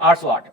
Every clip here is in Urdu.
808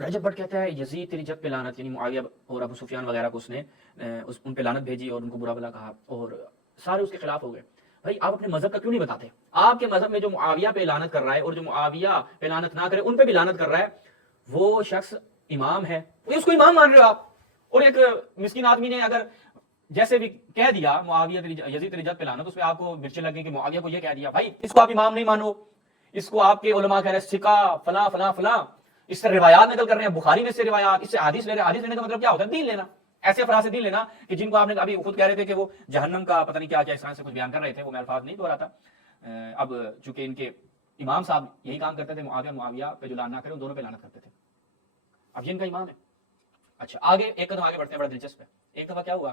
رجب بٹ کہتا ہے یزید تیری جب پہ لعنت، یعنی معاویہ اور ابو سفیان وغیرہ کو اس نے ان پہ لعنت بھیجی اور ان کو برا بلا کہا اور سارے اس کے خلاف ہو گئے. بھائی آپ اپنے مذہب کا کیوں نہیں بتاتے؟ آپ کے مذہب میں جو معاویہ پہ لعنت کر رہا ہے اور جو معاویہ پہ لعنت نہ کرے ان پہ بھی لعنت کر رہا ہے، وہ شخص امام ہے، اس کو امام مان رہے ہو آپ. اور ایک مسکین آدمی نے اگر جیسے بھی کہہ دیا معاویہ یزید تیری جد پہ لعنت، اس پہ آپ کو مرچیں لگ گئی کہ معاویہ کو یہ کہہ دیا. بھائی اس کو آپ امام نہیں مانو، اس کو آپ کے علماء کہہ رہے ہیں سکا فلاں فلاں فلاں، اس سے روایات نقل کر رہے ہیں، بخاری میں سے روایات، اس سے حدیث لے رہے ہیں. حدیث لینے کا مطلب کیا ہوتا ہے؟ دین لینا. ایسے افراد سے دین لینا کہ جن کو آپ نے ابھی خود کہہ رہے تھے کہ وہ جہنم کا پتہ نہیں کیا کیا اس طرح سے کچھ بیان کر رہے تھے، وہ میں الفاظ نہیں دہراتا. اب چونکہ ان کے امام صاحب یہی کام کرتے تھے، معاویہ پہ جو لعنت نہ کرے ان دونوں پہ لعنت کرتے تھے. اب یہ ان کا امام ہے. اچھا آگے ایک قدم آگے بڑھتے ہیں، بڑا دلچسپ ہے. ایک دفعہ کیا ہوا،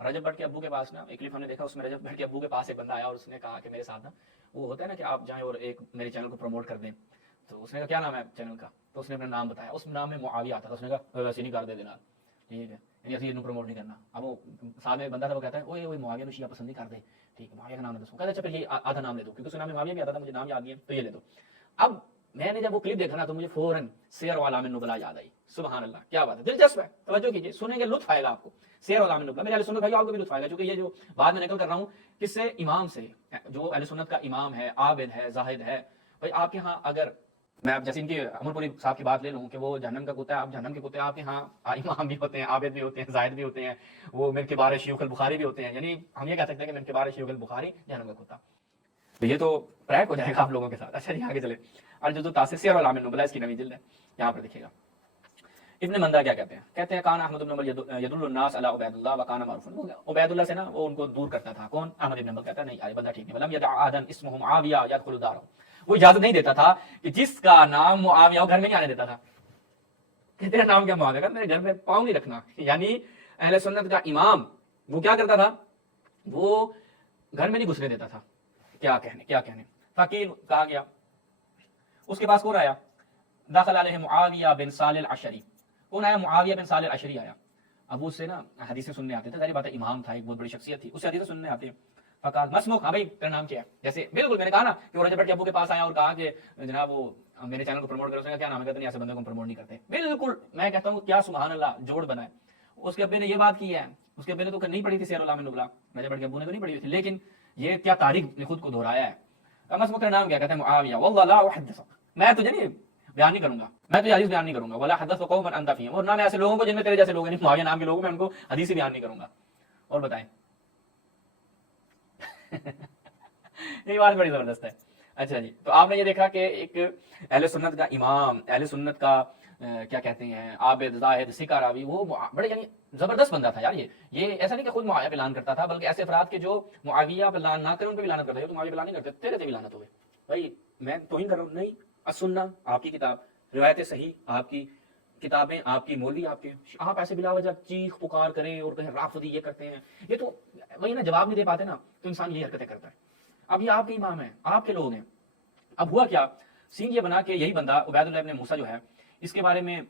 رجب بٹ کے ابو کے پاس نا ایک کلپ ہم نے دیکھا، اس میں رجب بٹ کے ابو کے پاس ایک بندہ آیا اور اس نے کہا کہ میرے ساتھ نا وہ ہوتا ہے نا کہ آپ جائیں اور ایک میرے چینل کو پروموٹ کر دیں. تو اس نے کہا کیا نام ہے چینل کا؟ تو اس نے اپنا نام بتایا، اس نام میں معاویہ آتا تھا. اس نے کہا ویسے نہیں کر دے دینا، ٹھیک ہے، یعنی اسی انہوں پروموٹ نہیں کرنا. اب وہ ساتھ میں بندہ تھا، وہ کہتا ہے اوئے اوئے معاویہ کو شیعہ پسند نہیں کر دے، ٹھیک ہے معاویہ کا نام لے دو. کہتا ہے اچھا پھر یہ آدھا نام لے دو، کیونکہ اس نام میں معاویہ بھی آتا تھا، مجھے نام یاد نہیں ہے تو یہ لے دو. اب میں نے جب وہ کلپ دیکھا نا تو مجھے فوراً سیر و اعلام النبلاء یاد آئی. سبحان اللہ، کیا بات ہے، دلچسپ ہے، توجہ کیجیے، سنیں گے لطف آئے گا آپ کو. سیر و اعلام النبلاء میرے اہل سنت بھائی آپ کو بھی لطف آئے گا، کیونکہ یہ جو بات میں نقل کر رہا ہوں کس سے؟ امام سے، جو اہل سنت کا امام ہے، عابد ہے، زاہد ہے. بھائی آپ کے ہاں اگر میں اب جیسے ان کے عمر پوری صاحب کی بات لے لوں کہ وہ جہنم کا کتا ہے، آپ جہنم کے کتے، آپ کے ہاں امام بھی ہوتے ہیں، عابد بھی ہوتے ہیں، زاہد بھی ہوتے ہیں، وہ من کبار شیوخ البخاری بھی ہوتے ہیں. یعنی ہم یہ کہہ سکتے ہیں کہ من کبار شیوخ البخاری جہنم کا کتا. تو یہ تو ٹریک ہو جائے گا آپ لوگوں کے ساتھ. اچھا جی آگے چلے. الجزء التاسع سیر اعلام النبلاء، اس کی نویں جلد ہے، یہاں پر دیکھیے گا. ابن مندہ کیا کہتے ہیں؟ کہتے ہیں کان احمد بن حنبل یدل الناس علی عبید اللہ وکان معروفا. عبید اللہ سے نا وہ ان کو دور کرتا تھا. کون؟ احمد بن حنبل. کہتا ہے نہیں یار بندہ ٹھیک نہیں. ولم یدع احدا اسمه معاویہ يدخل دارہ، وہ اجازت نہیں دیتا تھا کہ جس کا نام معاویہ ہو گھر میں نہیں آنے دیتا تھا. کہ تیرا نام کیا معاویہ؟ میرے گھر میں پاؤں نہیں رکھنا. یعنی اہل سنت کا امام وہ کیا کرتا تھا؟ وہ گھر میں نہیں گھسنے دیتا تھا. کیا کہنے. فقیل کہا گیا، اس کے پاس کون آیا؟ داخل علیہ معاویہ بن صالح العشری. کون آیا؟ معاویہ بن صالح العشری آیا. ابو سے نا حدیثیں سننے آتے تھے، ظاہر بات ہے امام تھا، ایک بہت بڑی شخصیت تھی، اس سے حدیثیں سننے آتے ہیں. فقال مسموک، ہاں بھائی تیرا نام کیا ہے؟ جیسے بالکل میں نے کہا نا کہ وہ رجب بٹ کے ابو کے پاس آیا اور کہا کہ جناب وہ میرے چینل کو پروموٹ کرو. اس نے کہا کیا نام ہے؟ کہتے ہیں ایسے بندے کو پروموٹ نہیں کرتے. بالکل میں کہتا ہوں کیا سبحان اللہ جوڑ بنا ہے. اس کے ابے نے یہ بات کی ہے، اس کے ابے نے تو نہیں پڑھی تھی سیر اعلام النبلاء، رجب بٹ کے ابو نے تو نہیں پڑھی ہوئی تھی، لیکن یہ کیا تاریخ نے خود کو دہرایا ہے. مسموک تیرا نام کیا؟ کہتا ہے معاویہ. واللہ لا احدث، میں تجھے نہیں بیان نہیں کروں گا، میں تجھے حدیث بیان نہیں کروں گا. ولا حدث قوما انت فیهم، اور نہ میں ایسے لوگوں کو جن میں تیرے جیسے لوگ ہیں معاویہ نام کے لوگوں میں ان کو حدیث بیان نہیں کروں گا. اور بتائیں یہ بات بڑی زبردست ہے. اچھا جی، تو آپ نے یہ دیکھا کہ ایک اہل سنت کا امام، اہل سنت کا کیا کہتے ہیں عابد، زاہد، سکہ راوی، وہ بڑے یعنی زبردست بندہ تھا یار. یہ ایسا نہیں کہ خود معاویہ پہ لعن کرتا تھا، بلکہ ایسے افراد کے جو معاویہ پہ لعن نہ کرے ان پہ بھی لعنت کرتا ہے. تو معاویہ پہ لعن نہیں کرتے، تیرے پہ بھی لعنت ہوئے. بھائی میں توہین کر رہا ہوں نہیں. السنہ آپ کی کتاب، روایت صحیح آپ کی کتابیں، آپ کی مولوی آپ کے، آپ ایسے بلا وجہ چیخ پکار کریں اور کہیں رافضی یہ کرتے ہیں، یہ تو وہی نا جواب نہیں دے پاتے نا، تو انسان یہ حرکتیں کرتا ہے. اب یہ آپ کے امام ہیں، آپ کے لوگ ہیں. اب ہوا کیا، سین یہ بنا کہ یہی بندہ عبید اللہ ابن موسیٰ جو ہے، اس کے بارے میں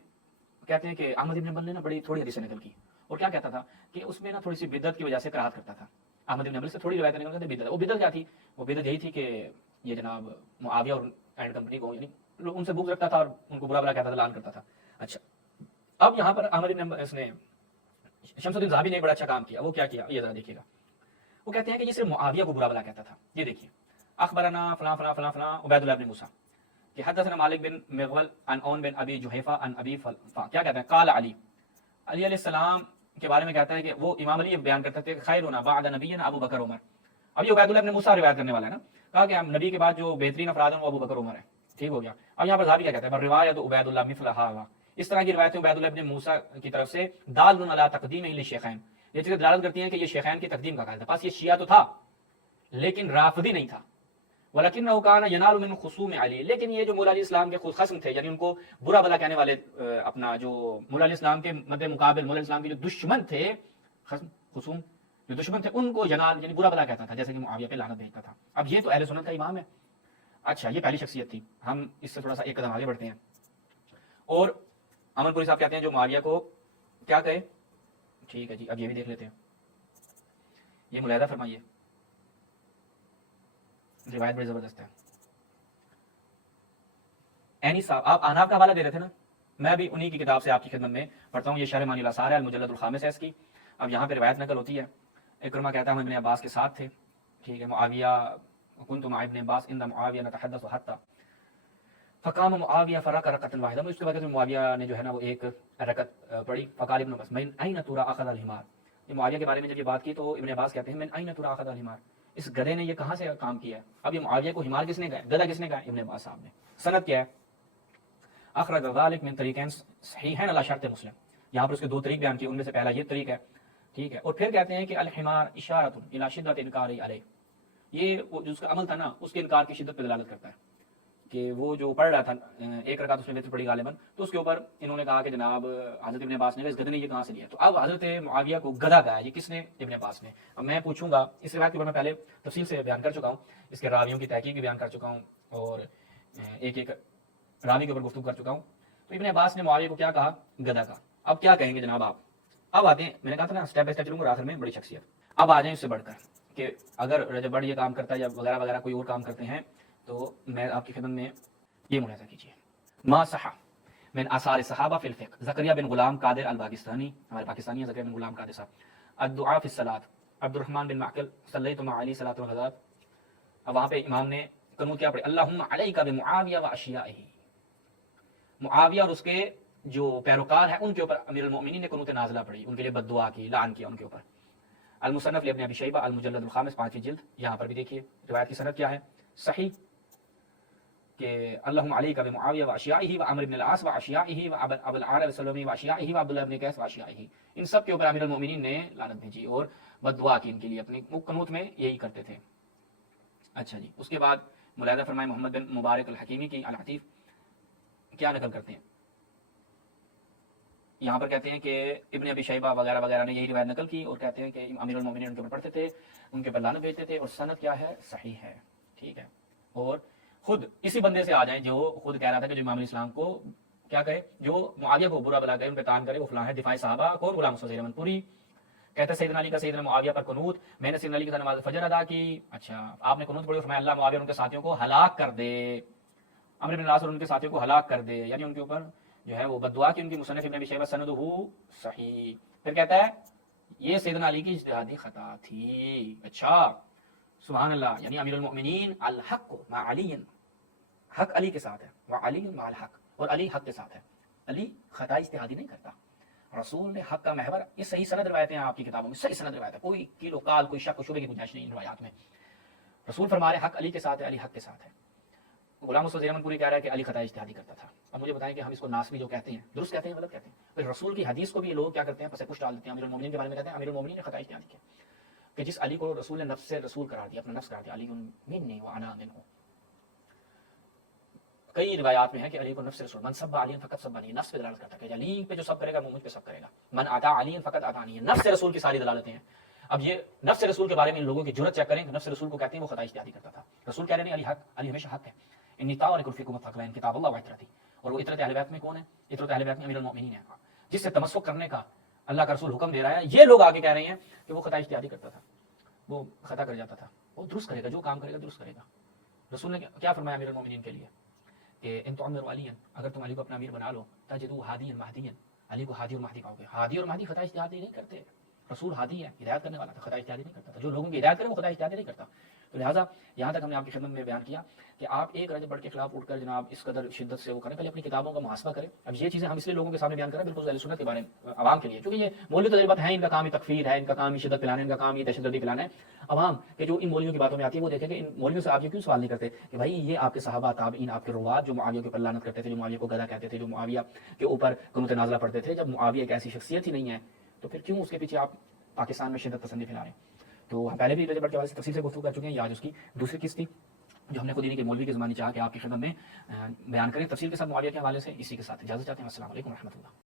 کہتے ہیں کہ احمد بن حنبل نے نا بڑی تھوڑی حدیثیں نقل کی. اور کیا کہتا تھا کہ اس میں نا تھوڑی سی بدعت کی وجہ سے کراہت کرتا تھا. احمد بن حنبل سے تھوڑی روایتیں نکل کرتے بدعت. وہ بدعت کیا تھی؟ وہ بدعت یہی تھی کہ یہ جناب معاویہ اور اینڈ کمپنی کو یعنی ان سے بغض رکھتا تھا اور ان کو برا بلا کہتا تھا، لعن کرتا تھا. اچھا اب یہاں پر احمد بن اس نے شمس الدین ذہبی نے ایک بڑا اچھا کام کیا. وہ کیا کیا یہ ذرا دیکھیے گا. وہ کہتے ہیں کہ یہ صرف معاویہ کو برا بلا کہتا تھا. یہ دیکھیے، اخبرنا فلاں فلاں فلاں فلاں عبید اللہ بن موسیٰ کہ حدثنا مالک بن مغول عن اون بن ابی جحیفہ عن ابی فلفا. کیا کہتے ہیں؟ قال علی، علی علیہ السلام کے بارے میں کہتا ہے کہ وہ امام علی بیان کرتے تھے خیرنا بعد نبینا ابو بکر عمر. اب یہ عبید اللہ بن موسیٰ روایت کرنے والا ہے نا، کہا کہ ہم نبی کے بعد جو بہترین افراد ہیں وہ ابو بکر عمر ہیں. ٹھیک ہو گیا. اب یہاں پر ذہبی کیا کہتا ہے؟ روایت عبید اللہ مثل ھذا، اس طرح کی روایتیں عبید اللہ بن موسیٰ کی طرف سے دال علی تقدیم للشیخین، یہ چیزیں دلالت کرتی ہیں کہ یہ شیخین کی تقدیم کا قائل تھا. پاس یہ شیعہ تو تھا لیکن رافضی نہیں تھا. ولکنہ کان ینال من خصوم علی، لیکن یہ جو مولا علیہ السلام کے خود خصم تھے، یعنی ان کو برا بلا کہنے والے، اپنا جو مولا علیہ السلام کے مد مقابل مولا علیہ السلام کے جو دشمن تھے، خصوم جو دشمن تھے، ان کو ینال یعنی برا بلا کہتا تھا، جیسے کہ معاویہ پہ لعنت بھیجتا تھا. اب یہ تو اہل سنت کا امام ہے. اچھا یہ پہلی شخصیت تھی. ہم اس سے تھوڑا سا ایک قدم آگے بڑھتے ہیں. اور امن پوری صاحب کہتے ہیں جو معاویہ کو کیا کہے. ٹھیک ہے جی، اب یہ بھی دیکھ لیتے ہیں. یہ ملاحظہ فرمائیے، روایت بڑی زبردست ہے. اینی صاحب، آپ آناب کا حوالہ دے رہے تھے نا، میں بھی انہی کی کتاب سے آپ کی خدمت میں پڑھتا ہوں. یہ شرح معنی الاثار ہے المجلد الخامس ہے اس کی. اب یہاں پہ روایت نقل ہوتی ہے. اکرمہ کہتا ہے ہم ابن عباس کے ساتھ تھے, ٹھیک ہے, معاویہ کنت مع ابن عباس ان معاویہ نتحدث حتى فقام معاویہ فرق رکعۃ واحدہ. اس کے بعد معاویہ نے جو ہے نا وہ ایک رکعت پڑھی. فقال ابن عباس من اين ترى اخذ الحمار. یہ معاویہ کے بارے میں جب یہ بات کی تو ابن عباس کہتے ہیں من اين ترى اخذ الحمار, اس گدھے نے یہ کہاں سے کام کیا ہے. اب یہ معاویہ کو حمار کس نے کہا, گدھا کس نے کہا, ابن عباس صاحب نے. سند کیا ہے, اخرج ذلك من طریقین صحیحین علی شرط مسلم. یہاں پر اس کے دو طریق بیان کیے, ان میں سے پہلا یہ طریق ہے, ٹھیک ہے. اور پھر کہتے ہیں کہ الحمار اشارۃ الی شدت انکار علیہ, یہ وہ جو اس کا عمل تھا نا اس کے انکار کی شدت پہ دلالت کرتا ہے کہ وہ جو پڑھ رہا تھا ایک رکعت اس نے وتر پڑھی غالباً, تو اس کے اوپر انہوں نے کہا کہ جناب حضرت ابن عباس نے اس گدھے نے یہ کہاں سے لیا. تو اب حضرت معاویہ کو گدھا کہا, یہ کس نے, ابن عباس نے. اب میں پوچھوں گا, اس روایت کے اوپر میں پہلے تفصیل سے بیان کر چکا ہوں, اس کے راویوں کی تحقیق بھی بیان کر چکا ہوں اور ایک ایک راوی کے اوپر گفتگو کر چکا ہوں. تو ابن عباس نے معاویہ کو کیا کہا, گدھا کا. اب کیا کہیں گے جناب آپ. اب آتے ہیں, میں نے کہا تھا نا اسٹیپ بائی اسٹیپ چلوں گا, آخر میں بڑی شخصیت. اب آ جائیں اس سے بڑھ کر کہ اگر رجب بڑھ یہ کام کرتا ہے یا وغیرہ وغیرہ کوئی اور کام کرتے ہیں تو میں آپ کی خدمت میں یہ ملاحظہ کیجیے. ما صح من آثار صحابہ فی الفقہ, زکریا بن غلام قادر الباکستانی, ہمارے پاکستانی ہیں زکریا بن غلام قادر صاحب. الدعاء فی الصلاۃ, عبد الرحمن بن معقل صلیت مع علی صلاۃ الغداء. اب وہاں پہ امام نے قنوت کیا پڑھی, اللہم علیک بمعاویہ و اشیائہ, معاویہ اور اس کے جو پیروکار ہیں ان کے اوپر امیر المؤمنین نے قنوت نازلہ پڑھی, ان کے لیے بد دعا کی, لعن کیا ان کے اوپر. المصنف لابن ابی شیبہ المجلد الخامس 5ویں جلد, یہاں پر بھی دیکھیے روایت کی سند کیا ہے, صحیح کہ اللہم علیک بمعاویہ و اشیائہ و عمرو بن العاص و اشیائہ و ابو العالیہ السلمی و اشیائہ و عبداللہ بن قیس و اشیائہ, ان سب کے اوپر امیر المؤمنین نے لعنت بھیجی اور بد دعا کی ان کے لیے, اپنی قنوت میں یہی کرتے تھے. اچھا جی, اس کے بعد ملاحظہ فرمائے محمد بن مبارک الحکیمی کی العتیف کیا نقل کرتے ہیں. یہاں پر کہتے ہیں کہ ابن ابی شیبہ وغیرہ وغیرہ نے یہی روایت نقل کی اور کہتے ہیں کہ امیر المومنین ان کے اوپر پڑھتے تھے, ان کے اوپر لعنت بھیجتے تھے, اور سند کیا ہے, صحیح ہے, ٹھیک ہے. اور خود اسی بندے سے آ جائیں جو خود کہہ رہا تھا کہ جو امام علیہ السلام کو کیا کہے, جو معاویہ کو برا بلا کہے, ان پہ تان کرے, وہ فلاں ہے. دفاع صحابہ کون, غلام مصطفی احمد پوری کہتا ہے سیدنا علی کا سیدنا معاویہ پر قنوت, میں نے سیدنا علی کے ساتھ نماز فجر ادا کی. اچھا, آپ نے قنوت پڑھی اور فرمایا اللہ معاویہ اور ان کے ساتھیوں کو ہلاک کر دے, عمرو بن العاص اور ان کے ساتھیوں کو ہلاک کر دے, یعنی ان کے اوپر جو ہے وہ بد دعا کی. ان کی مصنف ابن ابی شیبہ سندہ صحیح. پھر کہتا ہے یہ سیدنا علی کی اجتہادی خطا تھی. اچھا سبحان اللہ, یعنی امیر المؤمنین الحق مع علی, حق علی کے ساتھ ہے, وعلی مع الحق, اور علی حق کے ساتھ ہے. علی خطا اجتہادی نہیں کرتا. رسول نے حق کا محور, یہ صحیح سند روایتیں ہیں آپ کی کتابوں میں, صحیح سند روایت ہے, کوئی کیل و کال کوئی شک و شبہ کی گنجائش نہیں ان روایات میں. رسول فرما رہے حق علی کے ساتھ ہے, علی حق کے ساتھ ہے. غلام مصطفی احمد پوری کہہ رہا ہے کہ علی خطا اجتہادی کرتا تھا. اب مجھے بتائیں کہ ہم اس کو ناسبی جو کہتے ہیں درست کہتے ہیں غلط کہتے ہیں. پھر رسول کی حدیث کو بھی یہ لوگ کیا کرتے ہیں, پس کچھ ڈال دیتے ہیں. امیر المومنین کے بارے میں کہتے ہیں امیر المومنین نے خطا اجتہادی کیا, کہ جس علی کو رسول نے نفس سے رسول قرار دیا, اپنا نفس قرار دیا, علی منی وانا منہ. کئی روایات میں ہے کہ علی کو نفس رسول, من سب علی فقط سب علی, نفس پہ دلالت کرتا ہے کہ علی پہ جو سب کرے گا وہ مجھ پہ سب کرے گا. من اطاع علی فقط اطاعنی, نفس رسول کی ساری دلالتیں ہیں. اب یہ نفس رسول کے بارے میں ان لوگوں کی جرأت چیک کریں کہ نفس رسول کو کہتے ہیں وہ خطا اجتہادی کرتا تھا. رسول کہہ رہے ہیں علی حق, علی ہمیشہ حق ہے. انی تارک فیکم الثقلین کتاب اللہ و عترتی, اور وہ عترت اہل بیت میں کون ہے, عترت اہل بیت میں امیر المؤمنین ہے, جس سے تمسک کرنے کا اللہ کا رسول حکم دے رہا ہے. یہ لوگ آگے کہہ رہے ہیں کہ وہ خطا اجتہادی کرتا تھا, وہ خطا کر جاتا تھا, وہ درست کرے گا, جو کام کرے گا درست کرے گا. رسول نے کیا فرمایا امیر المؤمنین کے لیے کہ ان تعمروا علی, اگر تم علی کو اپنا امیر بنا لو, تجدوا ہادیا مہدیا, علی کو ہادی اور مہدی پاؤ گے. ہادی اور مہدی خطا اجتہادی نہیں کرتے, رسول ہادی ہے, ہدایت کرنے والا تھا, خطا اجتہادی نہیں کرتا تھا. جو لوگوں کی ہدایت کرے وہ خطا اجتہادی نہیں کرتا. تو لہٰذا یہاں تک ہم نے آپ کی خدمت میں بیان کیا کہ آپ ایک رجب بڑھ کے خلاف اٹھ کر جناب اس قدر شدت سے وہ کریں, پہلے اپنی کتابوں کا محاسبہ کریں. اب یہ چیزیں ہم اس لیے لوگوں کے سامنے بیان کریں بالکل اہل سنت کے بارے میں عوام کے لیے, کیونکہ یہ مولوی تجربات ہیں, ان کا کام ہی تکفیر ہے, ان کا کام ہی شدت پلانا ہے, ان کا کام ہی دہشت گردی پلانا ہے. عوام کہ جو ان مولویوں کی باتوں میں آتی ہے وہ دیکھیں کہ ان مولویوں سے آپ یہ کیوں سوال نہیں کرتے کہ بھائی یہ آپ کے صحابہ تابعین, آپ کے روات جو معاویہ کے اوپر لعنت کرتے تھے, جو معاویہ کو گدھا کہتے تھے, جو معاویہ کے اوپر قنوت نازلہ پڑھتے تھے, جب معاویہ ایک ایسی شخصیت ہی نہیں ہے تو پھر کیوں اس کے پیچھے آپ پاکستان میں شدت پسندی پھیلا رہے ہیں. تو ہم پہلے بھی رجب بڑھ کے حوالے سے تفصیل سے گفتگو کر چکے ہیں. یہ آج اس کی دوسری قسط تھی جو ہم نے خود انہی کے مولوی کے زمانے چاہا کہ آپ کی خدمت میں بیان کریں تفصیل کے ساتھ معاویہ کے حوالے سے. اسی کے ساتھ اجازت چاہتے ہیں. السلام علیکم و رحمۃ اللہ.